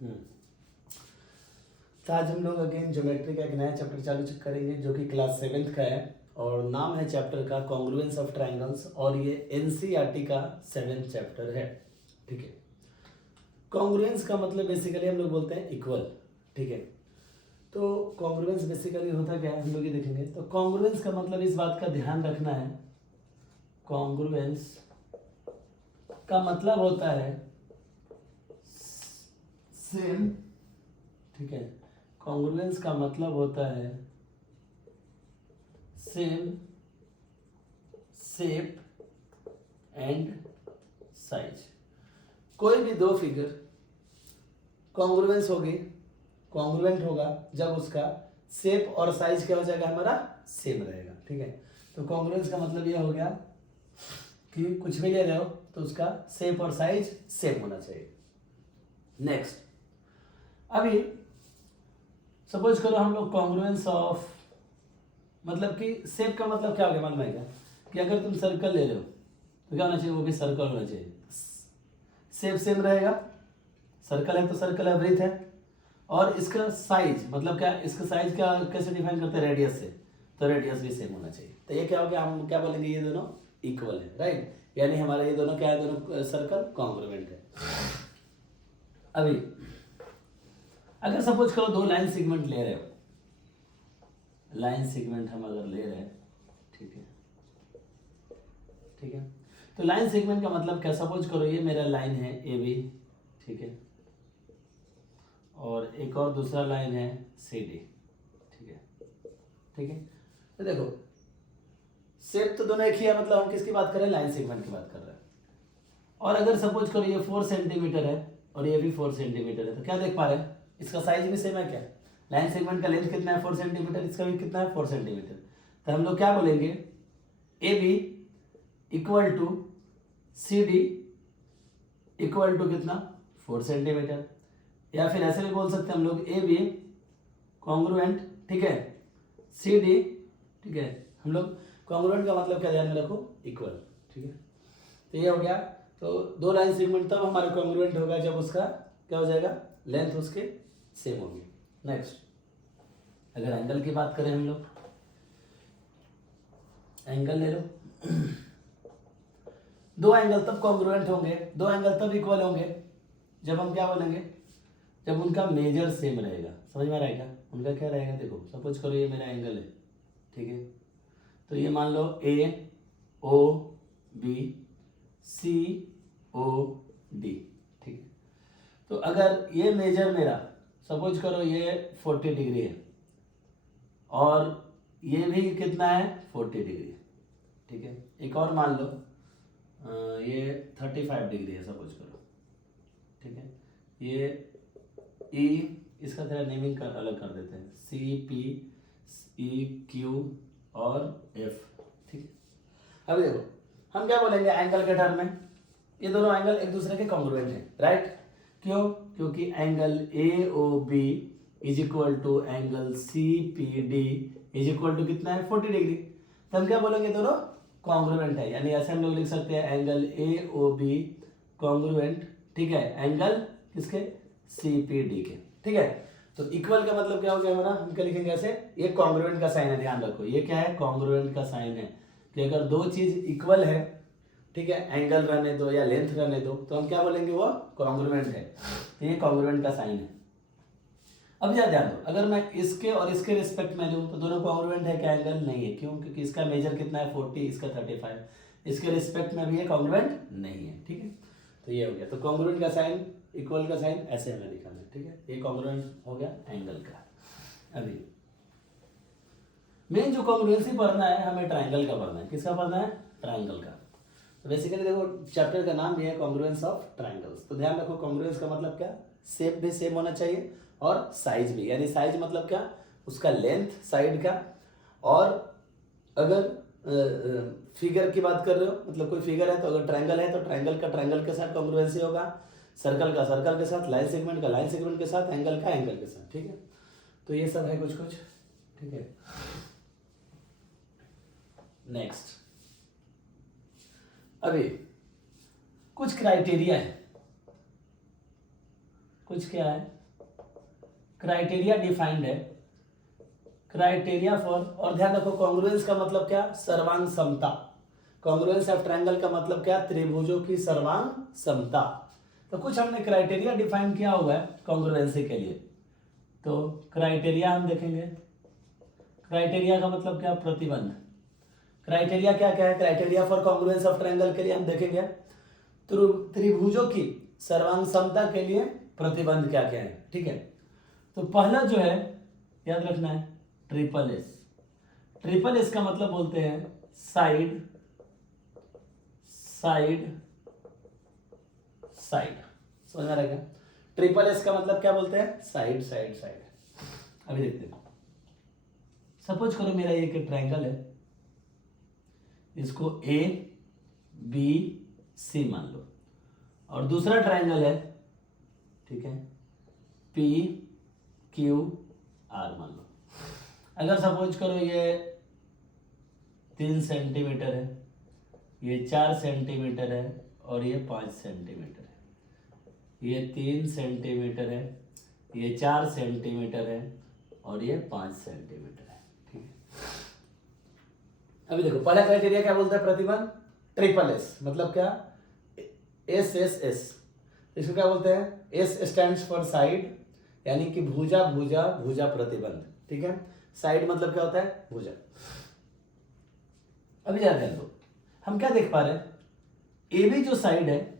हम्म। तो आज हम लोग अगेन ज्योमेट्री का एक नया चैप्टर चालू करेंगे जो कि क्लास 7th का है और नाम है चैप्टर का कॉन्ग्रुएंस ऑफ ट्रायंगल्स और ये एनसीईआरटी का 7th चैप्टर है। ठीक है। कॉन्ग्रुएंस का मतलब बेसिकली हम लोग बोलते हैं इक्वल। ठीक है। तो कॉन्ग्रुएंस बेसिकली होता क्या है हम लोग ये देखेंगे। तो कॉन्ग्रुएंस का मतलब इस बात का ध्यान रखना है, कॉन्ग्रुएंस का मतलब होता है सेम। ठीक है। कॉन्ग्रुएंस का मतलब होता है सेम शेप एंड साइज। कोई भी दो फिगर कॉन्ग्रुएंस होगी, कॉन्ग्रुएंट होगा जब उसका शेप और साइज क्या हो जाएगा, हमारा सेम रहेगा। ठीक है। तो कॉन्ग्रुएंस का मतलब यह हो गया कि कुछ भी ले रहे हो तो उसका शेप और साइज सेम होना चाहिए। नेक्स्ट, अभी सपोज करो हम लोग कॉन्ग्रुएंस ऑफ, मतलब कि शेप का मतलब क्या हो गया मालूम है क्या, कि अगर तुम सर्कल ले रहे हो तो क्या होना चाहिए, वो भी सर्कल होना चाहिए। शेप सेम रहेगा, सर्कल है तो सर्कल है, वृत्त है। और इसका साइज मतलब क्या, इसका साइज क्या कैसे डिफाइन करते हैं, रेडियस से, तो रेडियस भी सेम होना चाहिए। तो ये क्या हो गया, हम क्या बोलेंगे, ये दोनों इक्वल है, राइट। यानी हमारे ये दोनों क्या है, दोनों सर्कल कॉन्ग्रुएंट है। अभी अगर सपोज करो दो लाइन सेगमेंट ले रहे हो, लाइन सेगमेंट हम अगर ले रहे हैं, ठीक है, ठीक है। तो लाइन सेगमेंट का मतलब क्या, सपोज करो ये मेरा लाइन है ए बी, ठीक है, और एक और दूसरा लाइन है सी डी, ठीक है, ठीक है। तो देखो शेप तो दोनों एक ही है, मतलब हम किसकी बात कर रहे हैं, लाइन सेगमेंट की बात कर रहे हैं। और अगर सपोज करो ये 4 सेंटीमीटर है और ये भी 4 सेंटीमीटर है, तो क्या देख पा रहे हैं, इसका साइज भी सेम है क्या, लाइन सेगमेंट का लेंथ कितना है 4 सेंटीमीटर, इसका भी कितना है 4 सेंटीमीटर। तो हम लोग क्या बोलेंगे, A B equal to C D equal to कितना 4 सेंटीमीटर। या फिर ऐसे भी बोल सकते हैं हम लोग, ए बी कॉन्ग्रुएंट, ठीक है, सी डी, ठीक है। हम लोग कॉन्ग्रुएंट का मतलब क्या ध्यान में रखो, इक्वल, ठीक है। तो ये हो गया। तो दो लाइन सेगमेंट तब हमारा कॉन्ग्रुएंट होगा जब उसका क्या हो जाएगा, लेंथ उसके सेम होगी। नेक्स्ट, अगर एंगल की बात करें हम लोग, एंगल ले लो। दो एंगल तब कॉन्ग्रुएंट होंगे, दो एंगल तब इक्वल होंगे जब हम क्या बोलेंगे, जब उनका मेजर सेम रहेगा। समझ में आ रहा है क्या, उनका क्या रहेगा, देखो सपोज करो ये मेरा एंगल है, ठीक है। तो ये मान लो ए O B C O D, ठीक है। तो अगर ये मेजर मेरा सपोज करो ये 40 डिग्री है और ये भी कितना है 40 डिग्री, ठीक है। एक और मान लो ये 35 डिग्री है सपोज करो, ठीक है। ये ई, इसका थोड़ा नेमिंग कर अलग कर देते हैं, सी पी ई क्यू और एफ, ठीक है। अब देखो हम क्या बोलेंगे एंगल के टर्म में, ये दोनों एंगल एक दूसरे के कॉन्ग्रुएंट हैं, राइट। क्यों, क्योंकि angle A O B is equal to angle C P D is equal to कितना है 40 डिग्री। तो हम क्या बोलेंगे, दोनों कॉन्ग्रुएंट है। यानी ऐसे हम लोग लिख सकते हैं angle A O B congruent, ठीक है, एंगल किसके, सी पी डी के, ठीक है। तो इक्वल का मतलब क्या हो गया हमारा, हम क्या लिखेंगे ऐसे, ये कॉन्ग्रुएंट का साइन है, ध्यान रखो ये क्या है, कॉन्ग्रुएंट का साइन है कि अगर दो चीज इक्वल है, ठीक है, एंगल रहने दो या लेंथ रहने दो, तो हम क्या बोलेंगे, वो कॉन्ग्रुएंट है। तो ये कॉन्ग्रुएंट का साइन है। अब ध्यान दो, अगर मैं इसके और इसके रिस्पेक्ट में लूं तो दोनों कॉन्ग्रुएंट है क्या, एंगल नहीं है। क्यों, क्योंकि इसका मेजर कितना है 40, इसका 35, इसके रिस्पेक्ट में भी ये कॉन्ग्रुएंट नहीं है, ठीक है। तो ये हो गया। तो कॉन्ग्रुएंट का साइन, इक्वल का साइन ऐसे हमें दिखाना है, ठीक है। ये कॉन्ग्रुएंट हो गया एंगल का। अभी मेन जो कॉन्ग्रुएंसी पढ़ना है हमें ट्राइंगल का पढ़ना है। किसका पढ़ना है, ट्राइंगल का। तो बेसिकली देखो चैप्टर का नाम भी है कॉन्ग्रुएंस ऑफ ट्राइंगल्स। तो ध्यान रखो कॉन्ग्रुएंस का मतलब क्या, शेप भी सेम होना चाहिए और साइज भी। यानी साइज मतलब क्या, उसका लेंथ साइड का। और अगर फिगर की बात कर रहे हो, मतलब कोई फिगर है तो अगर ट्राइंगल है तो ट्राइंगल का ट्राइंगल के साथ कॉन्ग्रुएंसी होगा, सर्कल का सर्कल के साथ, लाइन सेगमेंट का लाइन सेगमेंट के साथ, एंगल का एंगल के साथ, ठीक है। तो ये सब है कुछ कुछ, ठीक है। नेक्स्ट, अभी कुछ क्राइटेरिया है, कुछ क्या है, क्राइटेरिया डिफाइंड है, क्राइटेरिया फॉर, और ध्यान रखो कॉन्ग्रुएंस का मतलब क्या, सर्वांग समता। कॉन्ग्रुएंस ऑफ ट्रायंगल का मतलब क्या, त्रिभुजों की सर्वांग समता। तो कुछ हमने क्राइटेरिया डिफाइन किया हुआ है कॉन्ग्रुएंसी के लिए, तो क्राइटेरिया हम देखेंगे। क्राइटेरिया का मतलब क्या, प्रतिबंध। क्राइटेरिया क्या क्या है, criteria for congruence of triangle के लिए हम देखेंगे त्रिभुजों की सर्वांग समता के लिए प्रतिबंध क्या क्या है, ठीक है। तो पहला जो है याद रखना है ट्रिपल एस। ट्रिपल एस का मतलब बोलते हैं साइड साइड साइड, समझ में आ रहा है क्या? ट्रिपल एस का मतलब क्या बोलते हैं, साइड साइड साइड। अभी देखते हैं, सपोज करो मेरा एक ट्रायंगल है, इसको ए बी सी मान लो, और दूसरा ट्रायंगल है, ठीक है, पी क्यू आर मान लो। अगर सपोज करो ये 3 सेंटीमीटर है, ये 4 सेंटीमीटर है, और ये 5 सेंटीमीटर है। ये 3 सेंटीमीटर है, ये 4 सेंटीमीटर है, और ये 5 सेंटीमीटर है, ठीक है। अभी देखो पहला क्राइटेरिया क्या बोलता है, प्रतिबंध ट्रिपल एस, मतलब क्या, एस एस एस, इसको क्या बोलते हैं, एस स्टैंड्स फॉर साइड, यानी कि भुजा भुजा भुजा प्रतिबंध, ठीक है। साइड मतलब क्या होता है, भुजा। अभी याद है तो हम क्या देख पा रहे हैं, ए बी जो साइड है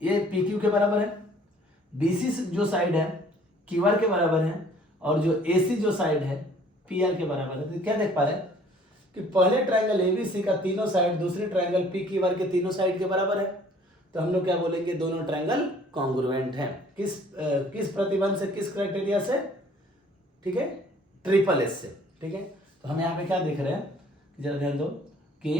ये पी क्यू के बराबर है, बी सी जो साइड है क्यू आर के बराबर है, और जो ए सी जो साइड है पी आर के बराबर है। तो क्या देख पा रहे हैं कि पहले ट्रायंगल एबीसी का तीनों साइड दूसरे ट्रायंगल पी क्यू आर के तीनों साइड के बराबर है। तो हम लोग क्या बोलेंगे, दोनों ट्रायंगल कॉन्ग्रुएंट हैं। किस प्रतिबंध से, किस क्राइटेरिया से, ठीक है, ट्रिपल एस से, ठीक है। तो हम यहाँ पे क्या देख रहे हैं, जरा ध्यान दो कि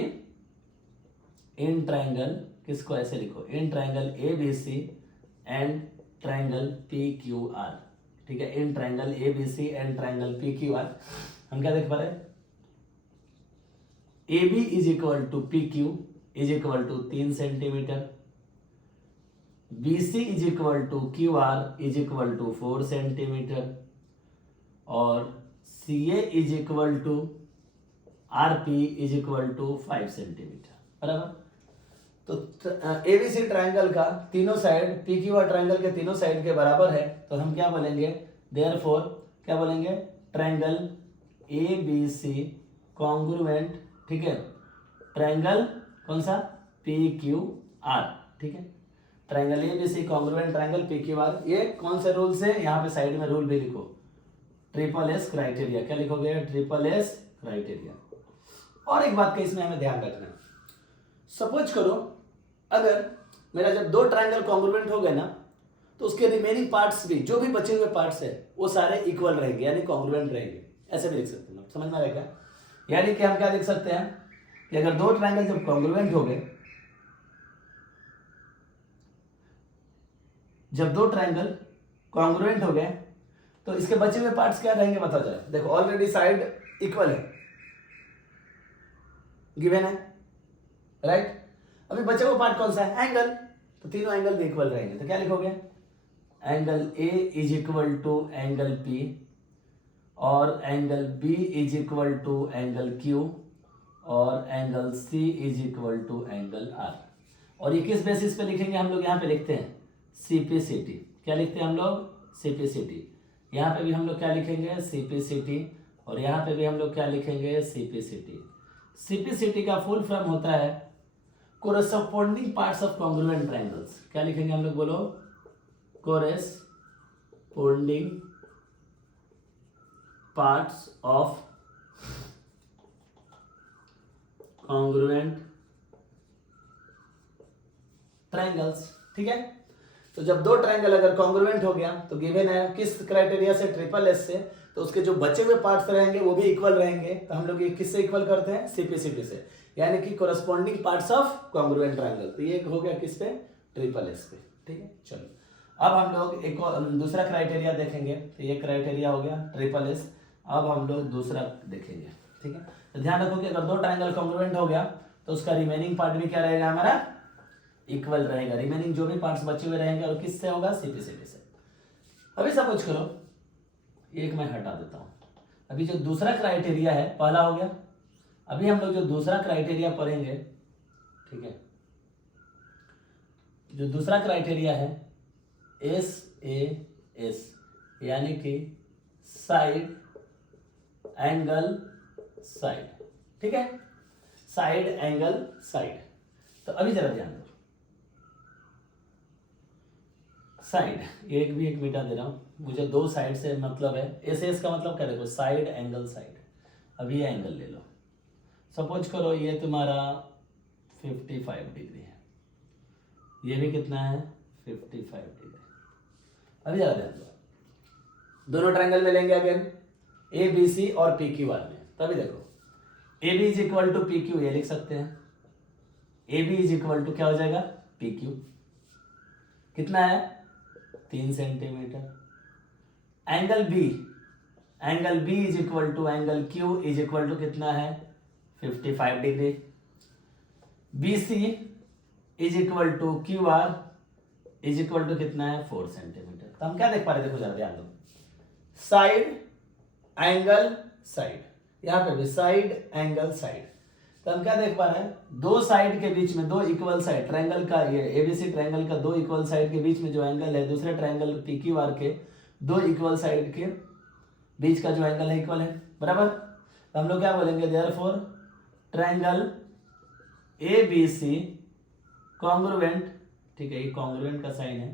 इन ट्रायंगल, किसको ऐसे लिखो, in triangle A B C and triangle P Q R, ठीक है। In triangle A B C and triangle P Q R हम क्या देख पा रहे हैं, A B is equal to P Q is equal to 3 centimetre, B C is equal to Q R is equal to 4 centimetre, और C A is equal to R P is equal to 5 centimetre, बराबर। तो ABC triangle का तीनों side P Q are triangle के तीनों side के बराबर है। तो हम क्या बोलेंगे, देयरफॉर क्या बोलेंगे, triangle A B C congruent, ठीक है, ट्रायंगल कौन सा, पी क्यू आर, ठीक है। Triangle A B C congruent triangle P Q R, ये कौन से रूल से, यहाँ पे साइड में रूल भी लिखो, ट्रिपल एस क्राइटेरिया। क्या लिखोगे, ट्रिपल एस क्राइटेरिया। और एक बात का इसमें हमें ध्यान रखना है, सपोज करो अगर मेरा जब दो ट्रायंगल कॉन्ग्रुएंट हो गए ना, तो उसके रिमेनिंग पार्ट्स भी, जो भी बचे हुए पार्ट्स है वो सारे इक्वल रहेंगे, यानी कॉन्ग्रुएंट रहेंगे। ऐसे भी लिख सकते हैं, समझ में आ रहा है? यानी कि हम क्या लिख सकते हैं कि अगर दो ट्रायंगल जब कॉन्ग्रुएंट हो गए, जब दो ट्रायंगल कॉन्ग्रुएंट हो गए तो इसके बचे हुए पार्ट्स क्या रहेंगे बताओ जरा। देखो ऑलरेडी साइड इक्वल है, गिवन है, राइट। अभी बचे हुआ पार्ट कौन सा है, एंगल। तो तीनों एंगल भी इक्वल रहेंगे। तो क्या लिखोगे, angle A is equal to angle P, और angle B is equal to angle Q, और angle C is equal to angle R. और ये किस बेसिस पे लिखेंगे हम लोग, यहाँ पे लिखते हैं सीपीसीटी। क्या लिखते हैं हम लोग, सीपीसीटी। यहाँ पे भी हम लोग क्या लिखेंगे, सीपीसीटी, और यहाँ पे भी हम लोग क्या लिखेंगे, सीपीसीटी। सीपीसीटी का फुल फॉर्म होता है corresponding parts of congruent triangles. क्या लिखेंगे हम लोग, बोलो, corresponding parts of congruent triangles, ठीक है। तो जब दो ट्रायंगल अगर कॉन्ग्रुएंट हो गया तो गिवन है किस क्राइटेरिया से, ट्रिपल एस से, तो उसके जो बचे हुए पार्ट्स रहेंगे वो भी इक्वल रहेंगे। तो हम लोग ये किससे इक्वल करते हैं, सीपीसीटी से, यानी कि corresponding parts of congruent triangle. तो ये हो गया किस पे, ट्रिपल एस पे, ठीक है। चलो अब हम लोग एक दूसरा क्राइटेरिया देखेंगे। तो ये क्राइटेरिया हो गया ट्रिपल एस। अब हम लोग दूसरा देखेंगे, ठीक है। तो ध्यान रखो कि अगर दो ट्रायंगल कॉन्ग्रुएंट हो गया तो उसका रिमेनिंग पार्ट भी क्या रहेगा, हमारा इक्वल रहेगा। रिमेनिंग जो भी पार्ट्स बचे हुए रहेंगे, और किससे होगा, सीपीसीटी से। अभी सपोज करो एक मैं हटा देता हूं। अभी जो दूसरा क्राइटेरिया है, पहला हो गया, अभी हम लोग जो दूसरा क्राइटेरिया पढ़ेंगे, ठीक है, जो दूसरा क्राइटेरिया है SAS, यानी कि साइड एंगल साइड, ठीक है, साइड एंगल साइड। तो अभी जरा ध्यान दो, साइड, एक भी एक मिटा दे रहा हूं, मुझे दो साइड से मतलब है। एस का मतलब क्या, देखो साइड एंगल साइड। अभी ये एंगल ले लो, सपोज करो ये तुम्हारा 55 डिग्री है, ये भी कितना है 55 डिग्री। अभी जरा ध्यान दो, दोनों ट्रायंगल में लेंगे अगेन ABC और PQ में। तभी देखो AB is equal to PQ, ये लिख सकते हैं, AB इज इक्वल टू क्या हो जाएगा PQ, कितना है 3 centimetre. Angle B is equal to angle Q is equal to कितना है 55 degree. BC is equal to QR is equal to कितना है 4 सेंटीमीटर। तो हम क्या देख पा रहे, देखो जरा ध्यान दो, साइड एंगल साइड, यहां पे भी साइड एंगल साइड। तो हम क्या देख पा रहे हैं, दो साइड के बीच में, दो इक्वल साइड ट्रायंगल का, ये ABC ट्रायंगल का दो इक्वल साइड के बीच में जो एंगल है, दूसरे ट्रायंगल PQR के दो इक्वल साइड के बीच का जो एंगल है इक्वल है, बराबर। तो हम लोग क्या बोलेंगे, देयरफॉर ट्रायंगल ABC कॉन्ग्रुएंट, ठीक है, ये कॉन्ग्रुएंट का साइन है,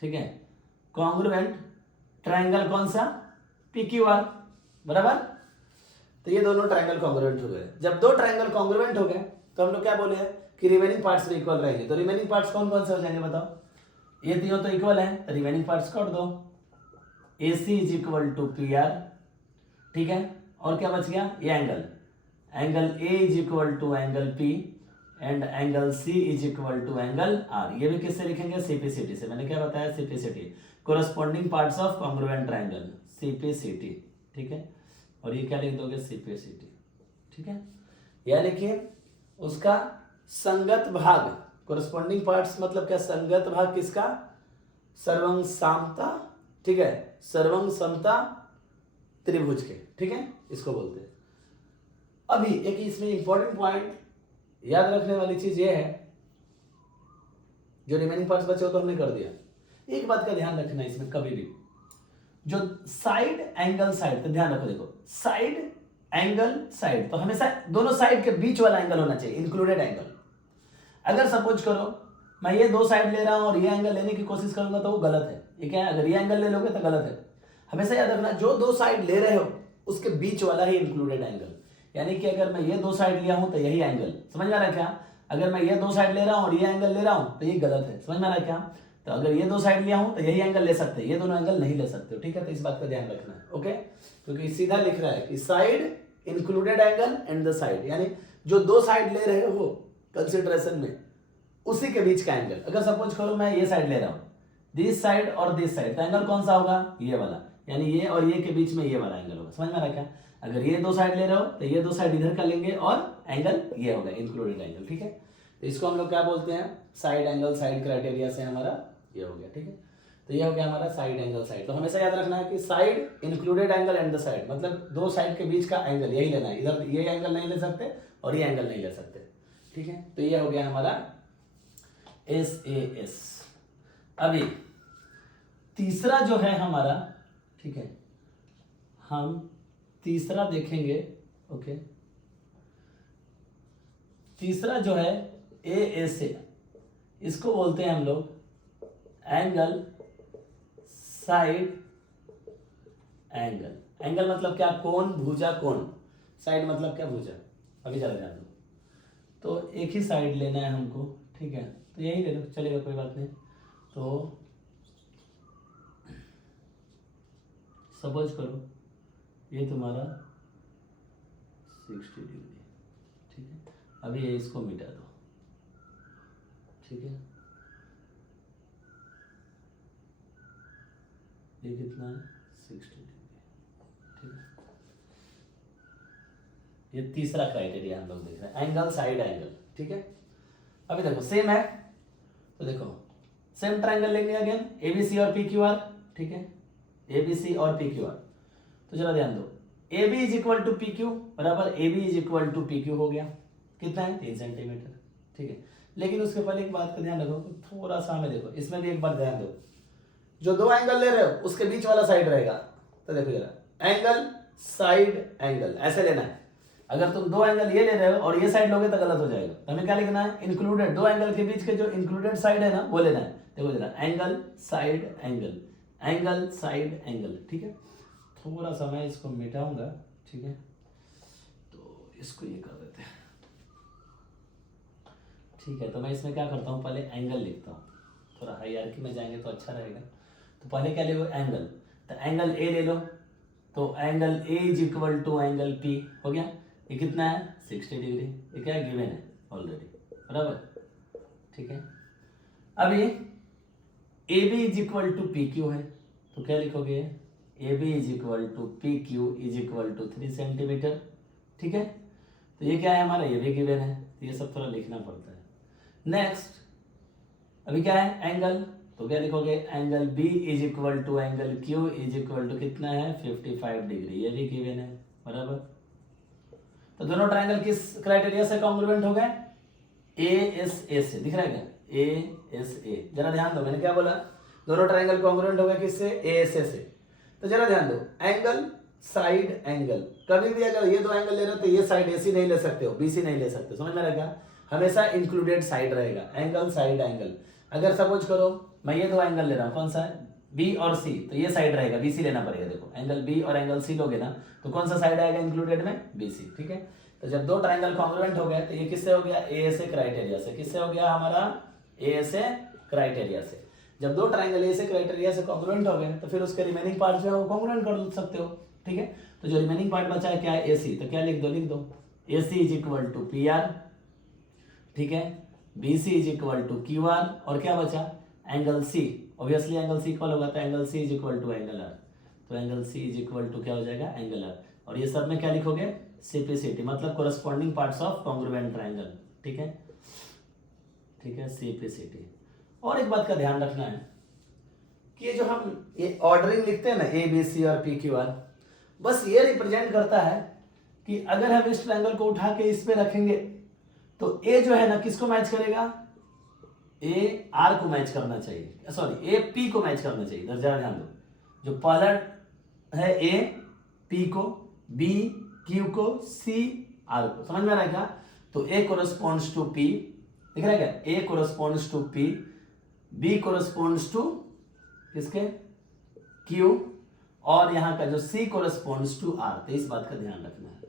ठीक है, कॉन्ग्रुएंट ट्रायंगल कौन सा PQR, बराबर। तो ये दोनों ट्रायंगल कॉन्ग्रुएंट हो गए। जब दो ट्रायंगल कॉन्ग्रुएंट हो गए तो हम लोग क्या बोले कि रिमेनिंग पार्ट्स भी इक्वल रहेंगे। तो रिमेनिंग पार्ट्स कौन कौन से हो जाएंगे बताओ, ये तीनों तो इक्वल है, तो रिमेनिंग पार्ट्स काट दो, AC is equal to PR, ठीक है, और क्या बच गया, ये angle A is equal to angle P and angle C is equal to angle R। ये भी किससे लिखेंगे, CPCT से। मैंने क्या बताया, CPCT, corresponding parts of congruent triangle, CPCT, ठीक है, और ये क्या लिख दोगे CPCT, ठीक है। यानी कि उसका संगत भाग, कोरस्पॉन्डिंग पार्ट्स मतलब क्या, संगत भाग किसका, सर्वंग सामता, ठीक है, सर्वंग समता त्रिभुज के, ठीक है, इसको बोलते हैं। अभी एक इसमें इंपॉर्टेंट पॉइंट याद रखने वाली चीज ये है, जो रिमेनिंग पार्ट्स बचे हो तो हमने कर दिया। एक बात का ध्यान रखना इसमें, कभी भी जो साइड एंगल साइड, तो ध्यान रखो, देखो साइड एंगल साइड, तो हमेशा दोनों साइड के बीच वाला एंगल होना चाहिए, इंक्लूडेड एंगल। अगर सपोज करो मैं ये दो साइड ले रहा हूं और ये एंगल लेने की कोशिश करूंगा तो वो गलत है, ये क्या है, अगर ये एंगल ले लोगे तो गलत है। हमेशा याद रखना, जो दो साइड ले रहे हो उसके बीच वाला ही इंक्लूडेड एंगल। यानी कि अगर मैं ये दो साइड लिया हूं तो यही एंगल, समझ में आ रहा है क्या, अगर मैं ये दो साइड ले रहा हूं और ये एंगल ले रहा हूं तो ये गलत है, समझ में आ रहा है क्या। तो अगर ये दो साइड लिया हूं तो यही एंगल ले सकते हैं, ये दोनों एंगल नहीं ले सकते हो, ठीक है। तो इस बात का ध्यान रखना है, ओके, क्योंकि सीधा लिख रहा है कि side included angle and the side, यानी जो दो साइड ले रहे हो कंसिडरेशन में उसी के बीच का एंगल। अगर सपोज करो मैं ये साइड ले रहा हूं, दिस साइड और दिस साइड, तो एंगल कौन सा होगा, ये वाला, यानी ये और ये के बीच में ये वाला एंगल होगा, समझ में आ रहा है क्या। अगर ये दो साइड ले रहे हो तो ये दो साइड इधर का लेंगे और एंगल ये होगा, इंक्लूडेड एंगल, ठीक है। तो इसको हम लोग क्या बोलते हैं, साइड एंगल साइड क्राइटेरिया से हमारा ये हो गया, ठीक है। तो ये हो गया हमारा साइड एंगल साइड। तो हमेशा याद रखना है कि side included angle and the side, मतलब दो साइड के बीच का एंगल यही लेना है, इधर ये एंगल नहीं ले सकते और ये एंगल नहीं ले सकते, ठीक है। तो ये हो गया हमारा SAS। अभी तीसरा जो है हमारा, ठीक है, हम तीसरा देखेंगे, ओके, तीसरा जो है ASA, इसको बोलते हैं हम लोग एंगल साइड एंगल। एंगल मतलब क्या, कोण, भुजा, कोण, साइड मतलब क्या, भुजा। अभी चला ध्यान दो, तो एक ही साइड लेना है हमको, ठीक है, तो यही ले लो, चलेगा, कोई बात नहीं। तो सपोज करो ये तुम्हारा 60 डिग्री, ठीक है। अभी ये इसको मिटा दो, ठीक है, ये कितना है 60 डिग्री, ठीक है। ये तीसरा क्राइटेरिया हम लोग देख रहे हैं, एंगल साइड एंगल, ठीक है। अभी देखो सेम है, तो देखो सेम ट्राइंगल लेंगे अगेन एबीसी और पी क्यू आर, ठीक है, एबीसी और पी क्यू आर। तो जरा ध्यान दो, A B is equal to P Q बराबर A B is equal to P Q हो गया, कितना है 3 सेंटीमीटर, ठीक है। लेकिन उसके पहले एक बात का ध्यान रखो, थोड़ा सा हमें देखो, इसमें भी एक बार ध्यान दो, जो दो एंगल ले रहे हो उसके बीच वाला साइड रहेगा, तो देखो जरा एंगल साइड एंगल ऐसे लेना है। अगर तुम दो एंगल ये ले रहे हो और ये साइड लोगे तो गलत हो जाएगा, तो हमें क्या लिखना है, इंक्लूडेड, दो एंगल के बीच के जो इंक्लूडेड साइड है ना वो लेना है। देखो जरा angle side angle, angle side angle, ठीक है। थोड़ा सा मैं इसको मिटाऊंगा, ठीक है, तो इसको ये कर देते हैं, ठीक है। तो मैं इसमें क्या करता हूँ, पहले एंगल लिखता हूँ, थोड़ा हायरार्की में जाएंगे तो अच्छा रहेगा। तो पहले क्या ले लो, एंगल, तो एंगल ए ले लो, तो angle A is equal to angle P हो गया, ये कितना है 60 डिग्री, ये क्या गिवन है ऑलरेडी, बराबर, ठीक है। अब ये A B is equal to P Q है, तो क्या लिखोगे, A B is equal to P Q is equal to 3 centimetre, ठीक है। तो ये क्या है हमारा, ये भी गिवन है, तो ये सब थोड़ा लिखना पड़ता है। नेक्स्ट अभी क्या है एंगल, तो क्या लिखोगे, angle B is equal to angle Q is equal to कितना है 55 डिग्री, ये भी गिवन है, बराबर। तो दोनों ट्रायंगल किस क्राइटेरिया से कॉन्ग्रुएंट हो गए, ए एस ए से, दिख रहा है क्या, ए एस ए। जरा ध्यान दो, मैंने क्या बोला, दोनों ट्रायंगल कॉन्ग्रुएंट हो गए किससे, ए एस ए से। तो जरा ध्यान दो, एंगल साइड एंगल, कभी भी अगर ये दो एंगल ले रहे हो तो ये साइड एसी नहीं ले सकते हो, बीसी नहीं ले सकते, समझ में रहेगा, हमेशा इंक्लूडेड साइड रहेगा, एंगल साइड एंगल। अगर सपोज करो मैं ये दो एंगल ले रहा हूँ, कौन सा है, बी और सी, तो ये साइड रहेगा, बीसी लेना पड़ेगा। देखो एंगल बी और एंगल सी लोगे ना, तो कौन सा साइड आएगा इंक्लूडेड में, बीसी, ठीक है। तो जब दो ट्रायंगल कॉन्ग्रुएंट हो गए तो ये किससे हो गया, ए से क्राइटेरिया से, किससे हो गया हमारा, ए से क्राइटेरिया से। जब दो ट्रायंगल ए से क्राइटेरिया से कॉन्ग्रुएंट हो गए तो फिर उसके रिमेनिंग पार्ट जो है वो कॉन्ग्रुएंट कर सकते हो, ठीक है। तो जो रिमेनिंग पार्ट बचा है क्या है, ए सी, तो क्या लिख दो, A C is equal to P R, ठीक है, B C is equal to Q R, और क्या बचा angle C, obviously angle C equal होगा तो angle C is equal to angle R, तो angle C is equal to क्या हो जाएगा, एंगल आर। और ये सब में क्या लिखोगे, सीपीसीटी, मतलब corresponding parts of congruent triangle, ठीक है, ठीक है, सीपीसीटी। और एक बात का ध्यान रखना है कि ये जो हम ये ऑर्डरिंग लिखते हैं ना, ए बी सी और पी क्यू आर, बस ये रिप्रेजेंट करता है कि अगर हम इस ट्रायंगल को उठा के इस पे रखेंगे तो ए जो है ना किसको मैच करेगा, ए आर को मैच करना चाहिए, सॉरी ए पी को मैच करना चाहिए। इधर जरा ध्यान दो, जो पहला है ए पी को, बी क्यू को, सी आर को, समझ में आ रहा है क्या। तो ए कोरस्पॉन्ड्स टू पी, दिख रहा है क्या, A corresponds to P, B corresponds to किसके, क्यू, और यहाँ का जो सी कोरस्पॉन्ड्स टू आर। तो इस बात का ध्यान रखना है,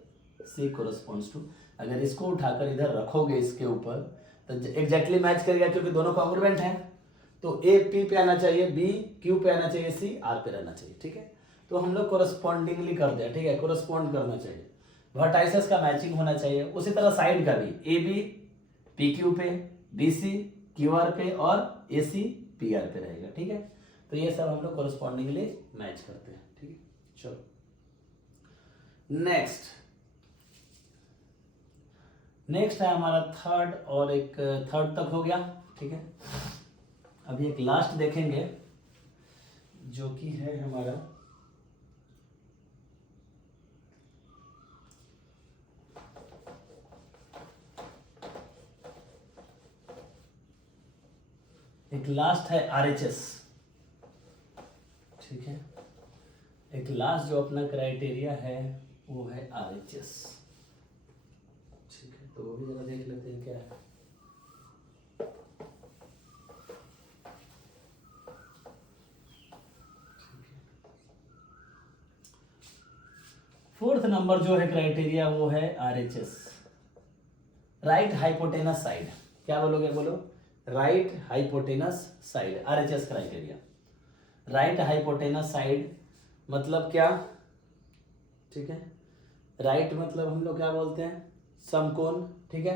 सी कोरस्पॉन्ड्स टू, अगर इसको उठाकर इधर रखोगे इसके ऊपर तो एग्जैक्टली मैच करेगा, क्योंकि दोनों कॉन्ग्रुएंट हैं। तो ए पी पे आना चाहिए, बी क्यू पे आना चाहिए, सी आर पे रहना चाहिए, ठीक है। तो हम लोग कोरस्पॉन्डिंगली कर दिया, ठीक है, कोरस्पॉन्ड करना चाहिए, वर्टाइसेस का मैचिंग होना चाहिए। उसी तरह साइड का भी, ए बी पी क्यू पे, बी सी क्यू आर पे, और ए सी पी आर पे रहेगा, ठीक है। तो ये सब हम लोग कोरस्पॉन्डिंगली मैच करते हैं, ठीक है। चलो नेक्स्ट है हमारा थर्ड, और एक थर्ड तक हो गया, ठीक है। अभी एक लास्ट देखेंगे जो कि है हमारा एक लास्ट है आरएचएस, ठीक है। एक लास्ट जो अपना क्राइटेरिया है वो है आरएचएस, ठीक है। तो वो भी जरा देख लेते हैं क्या है। फोर्थ नंबर जो है क्राइटेरिया वो है आरएचएस, राइट हाइपोटेनस साइड। क्या बोलोगे, बोलो, right hypotenuse side, RHS criteria. Right hypotenuse side मतलब क्या, ठीक है। राइट मतलब हम लोग क्या बोलते हैं, समकोण, ठीक है।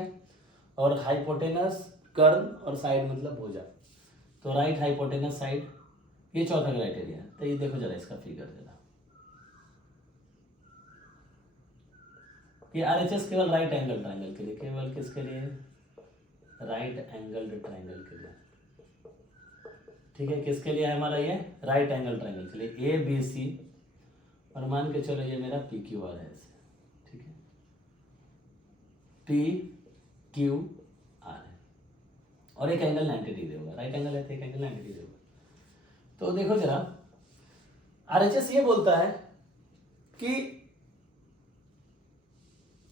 और हाइपोटेनस कर्ण, और साइड मतलब भुजा। तो राइट हाइपोटेनस साइड, ये चौथा क्राइटेरिया है। तो ये देखो जरा इसका फिगर जरा, ये आरएचएस केवल राइट एंगल ट्रायंगल के लिए, केवल किसके लिए, राइट एंगल्ड ट्रायंगल के लिए, ठीक है, किसके लिए है हमारा ये? राइट एंगल ट्रायंगल के लिए, ए बी सी, और मान के चलो ये मेरा पी क्यू आर है ऐसे, ठीक है, पी क्यू आर है, और एक एंगल 90 डिग्री होगा, राइट एंगल है तो एक एंगल 90 डिग्री होगा। तो देखो जरा, आरएचएस ये बोलता है कि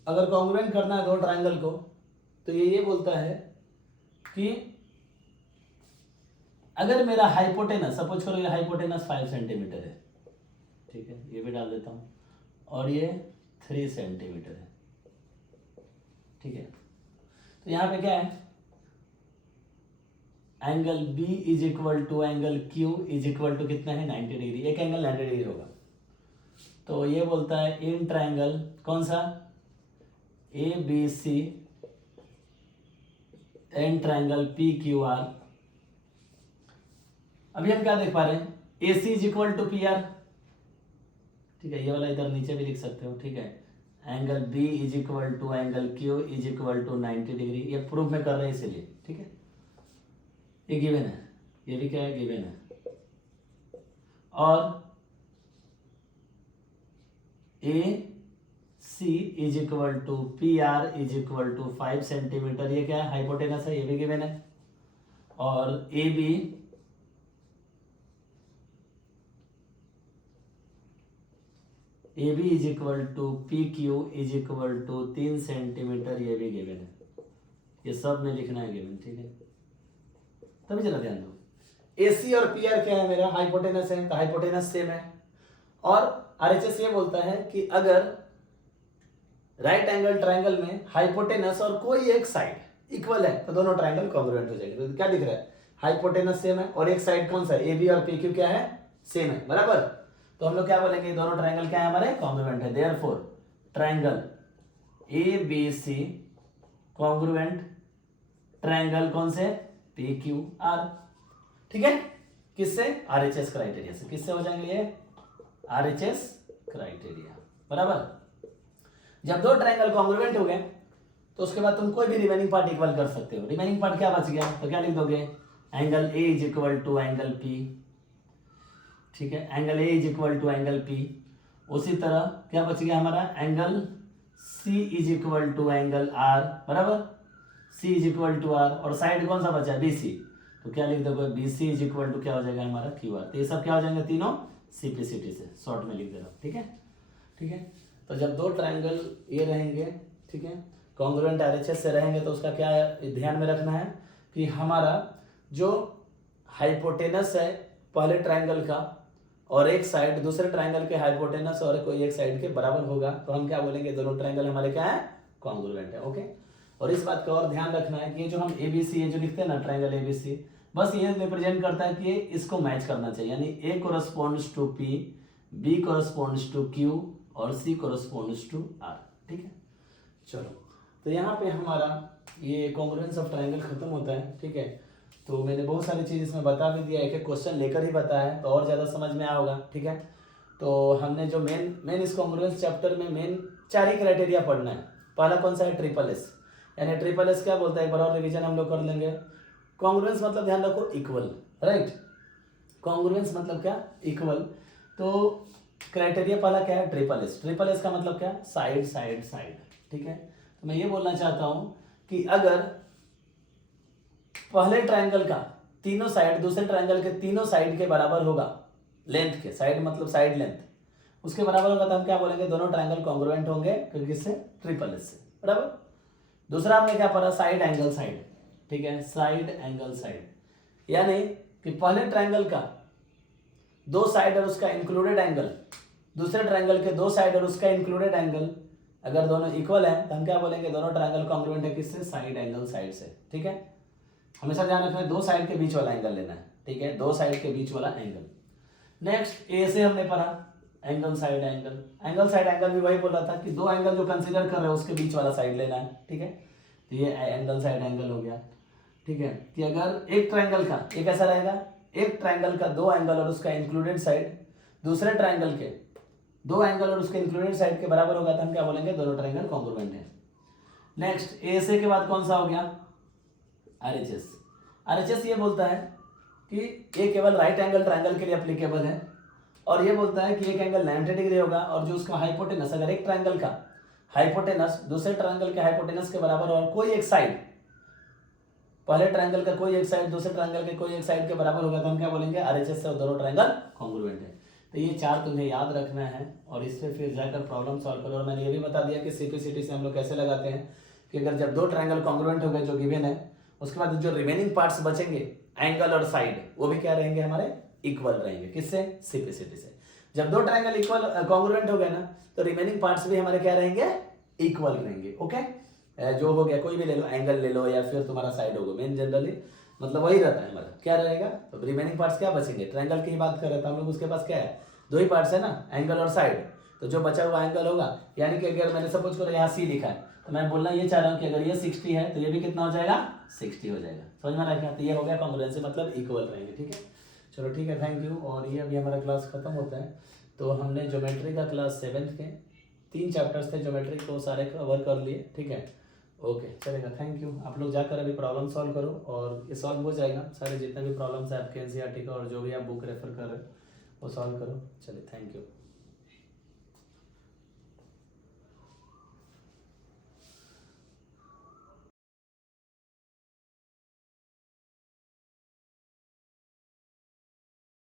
अगर कॉन्ग्रुएंट करना है दो ट्रायंगल को, तो ये बोलता है कि अगर मेरा हाइपोटेनस, सपोज करो ये हाइपोटेनस 5 सेंटीमीटर है, ठीक है, ये भी डाल देता हूं, और ये 3 सेंटीमीटर है, ठीक है, तो यहां पे क्या है, angle B is equal to angle Q is equal to कितना है? 90 डिग्री, एक एंगल 90 डिग्री होगा। तो ये बोलता है इन ट्रायंगल कौन सा? ABC and triangle PQR। अभी हम क्या देख पा रहे हैं? AC is equal to PR, ठीक है, ये वाला इधर नीचे भी लिख सकते हो, ठीक है, angle B is equal to angle Q is equal to 90 degree, ये प्रूफ में कर रहे हैं इसीलिए, ठीक है, ये गिवन है, ये भी क्या है? गिवन है। और AC is equal to PR is equal to 5 centimetre, ये क्या है? हाइपोटेनस है, ये भी गिवन है। और AB is equal to PQ is equal to 3 centimetre, ये भी गिवन है, ये सब में लिखना है गिवन, ठीक है, तभी जरा ध्यान दो। AC और PR क्या है? मेरा हाइपोटेनस है, तो हाइपोटेनस सेम है। और आरएचएस ये बोलता है कि अगर राइट एंगल ट्रायंगल में हाइपोटेनस और कोई एक साइड इक्वल है तो दोनों ट्रायंगल कॉन्ग्रुएंट हो जाएंगे। तो क्या दिख रहा है? हाइपोटेनस सेम है और एक साइड कौन सा है? AB और PQ क्या है? सेम है, बराबर। तो हम लोग क्या बोलेंगे? दोनों ट्रायंगल क्या है हमारे? कॉन्ग्रुएंट है। Therefore triangle ABC congruent triangle कौन से? PQR, ठीक है, किससे? RHS क्राइटेरिया से। किससे हो जाएंगे ये? RHS क्राइटेरिया, बराबर। जब दो ट्रायंगल कॉन्ग्रुएंट हो गए तो उसके बाद तुम कोई भी रिमेनिंग पार्ट इक्वल कर सकते हो। रिमेनिंग पार्ट क्या बच गया? तो क्या लिख दोगे? Angle A is equal to angle P, ठीक है, angle A is equal to angle P। उसी तरह क्या बच गया हमारा? Angle C is equal to angle R, बराबर, C is equal to R। और साइड कौन सा बचा? BC, तो क्या लिख दोगे? BC इज इक्वल टू क्या हो जाएगा हमारा? QR। तो ये सब क्या हो जाएंगे? तीनों CPCT से, शॉर्ट में लिख दे रहा हूं, ठीक है, ठीक है। तो जब दो ट्रायंगल ये रहेंगे, ठीक है, कॉन्ग्रुएंट RHS से रहेंगे, तो उसका क्या ध्यान में रखना है कि हमारा जो हाइपोटेनस है पहले ट्रायंगल का और एक साइड दूसरे ट्रायंगल के हाइपोटेनस और कोई एक साइड के बराबर होगा, तो हम क्या बोलेंगे? दोनों ट्रायंगल हमारे क्या है? कॉन्ग्रुएंट है, ओके। और इस बात का और ध्यान रखना है कि ये जो हम ABC ये जो लिखते हैं ना, ट्रायंगल ABC, बस ये रिप्रेजेंट करता है कि ये इसको मैच करना चाहिए, यानी A corresponds to P, B corresponds to Q और C कोरस्पॉन्ड्स टू R, ठीक है। चलो, तो यहाँ पे हमारा ये कॉन्ग्रुएंस ऑफ ट्रायंगल खत्म होता है, ठीक है। तो मैंने बहुत सारी चीज़ इसमें बता भी दिया, एक एक क्वेश्चन लेकर ही बताया तो और ज़्यादा समझ में आया होगा, ठीक है। तो हमने जो मेन इस कॉन्ग्रुएंस चैप्टर में मेन 4 ही क्राइटेरिया पढ़ना है। पहला कौन सा है? SSS, यानी SSS क्या बोलता है? एक बार और रिविजन हम लोग कर लेंगे। कॉन्ग्रुएंस मतलब ध्यान रखो इक्वल, राइट। कॉन्ग्रुएंस मतलब क्या? इक्वल। तो क्राइटेरिया पहला क्या है? SSS का मतलब क्या? साइड साइड साइड, ठीक है। तो मैं ये बोलना चाहता हूं कि अगर पहले ट्रायंगल का तीनों साइड दूसरे ट्रायंगल के तीनों साइड के बराबर होगा, लेंथ के, साइड मतलब साइड लेंथ उसके बराबर होगा, तो हम क्या बोलेंगे? दोनों ट्रायंगल कॉन्ग्रुएंट होंगे, क्योंकि इससे SSS से, बराबर। दूसरा हमने क्या पढ़ा? साइड एंगल साइड, ठीक है, साइड एंगल साइड, यानी कि पहले ट्रायंगल का दो साइड और उसका इंक्लूडेड एंगल, दूसरे ट्रायंगल के दो साइड और उसका इंक्लूडेड एंगल अगर दोनों इक्वल हैं तो हम क्या बोलेंगे? दोनों ट्रायंगल कॉन्ग्रुएंट है, किससे? साइड एंगल साइड से, ठीक है। हमेशा ध्यान रखना है दो साइड के बीच वाला एंगल लेना है, ठीक है, दो साइड के बीच वाला एंगल। नेक्स्ट ए से हमने पढ़ा angle side angle. Angle side angle भी वही बोल रहा था कि दो एंगल जो कंसीडर कर रहे हैं उसके बीच वाला साइड लेना है, ठीक है। तो ये एंगल साइड एंगल हो गया, ठीक है, कि अगर एक ट्रायंगल का एक ऐसा रहेगा, एक ट्रायंगल का दो एंगल और उसका इंक्लूडेड साइड दूसरे ट्रायंगल के दो एंगल और उसके इंक्लूडेड साइड के बराबर होगा, तो हम क्या बोलेंगे? दोनों ट्रायंगल कॉन्ग्रुएंट है। नेक्स्ट ए से के बाद कौन सा हो गया? RHS। RHS ये बोलता है कि ये केवल राइट एंगल ट्रायंगल के लिए एप्लीकेबल है, और ये बोलता है कि एक एंगल 90 डिग्री होगा और जो उसका हाइपोटेनस, अगर एक ट्रायंगल का हाइपोटेनस दूसरे ट्रायंगल के हाइपोटेनस के बराबर और कोई एक साइड, पहले ट्रायंगल का कोई एक साइड दूसरे ट्रायंगल के कोई एक साइड के बराबर होगा तो हम क्या बोलेंगे, आरएचएस से दोनों ट्रायंगल कॉन्ग्रुएंट है। तो ये चार तुम्हें याद रखना है और इससे फिर जाकर प्रॉब्लम सॉल्व करो। और मैंने ये भी बता दिया कि सीपीसीटी से हम लोग कैसे लगाते हैं कि अगर जब दो ट्रायंगल कॉन्ग्रुएंट हो गए जो गिवन है, उसके बाद जो रिमेनिंग पार्ट्स बचेंगे एंगल और साइड, वो भी क्या रहेंगे, हमारे इक्वल रहेंगे। किससे, सीपीसीटी से। जब दो ट्रायंगल इक्वल कॉन्ग्रुएंट हो गए ना, तो रिमेनिंग पार्ट्स भी हमारे क्या रहेंगे, इक्वल रहेंगे। ओके, जो हो गया, कोई भी ले लो, एंगल ले लो या फिर तुम्हारा साइड होगा, मेन जनरली मतलब वही रहता है हमारा, क्या रहेगा। तो रिमेनिंग पार्ट्स क्या बचेंगे, ट्रायंगल की ही बात कर रहे थे हम लोग, उसके पास क्या है, दो ही पार्ट्स है ना, एंगल और साइड। तो जो बचा हुआ एंगल होगा, यानी कि अगर मैंने सपोज करो यहाँ सी लिखा है, तो मैं बोलना ये चाह रहा हूँ कि अगर ये 60 है तो ये भी कितना हो जाएगा, 60 हो जाएगा। समझ में आ रहा है? तो ये हो गया कॉन्ग्रुएंसी, मतलब इक्वल रहेंगे। ठीक है, चलो ठीक है, थैंक यू। और ये अभी हमारा क्लास खत्म होता है, तो हमने ज्योमेट्री का क्लास 7th के 3 चैप्टर्स थे ज्योमेट्री, को सारे कवर कर लिए। ठीक है, ओके, चलेगा, थैंक यू। आप लोग जाकर अभी प्रॉब्लम सॉल्व करो और ये सॉल्व हो जाएगा। सारे जितने भी प्रॉब्लम्स है आपके एनसीईआरटी का और जो भी आप बुक रेफर कर रहे हो वो सॉल्व करो। चलिए, थैंक यू।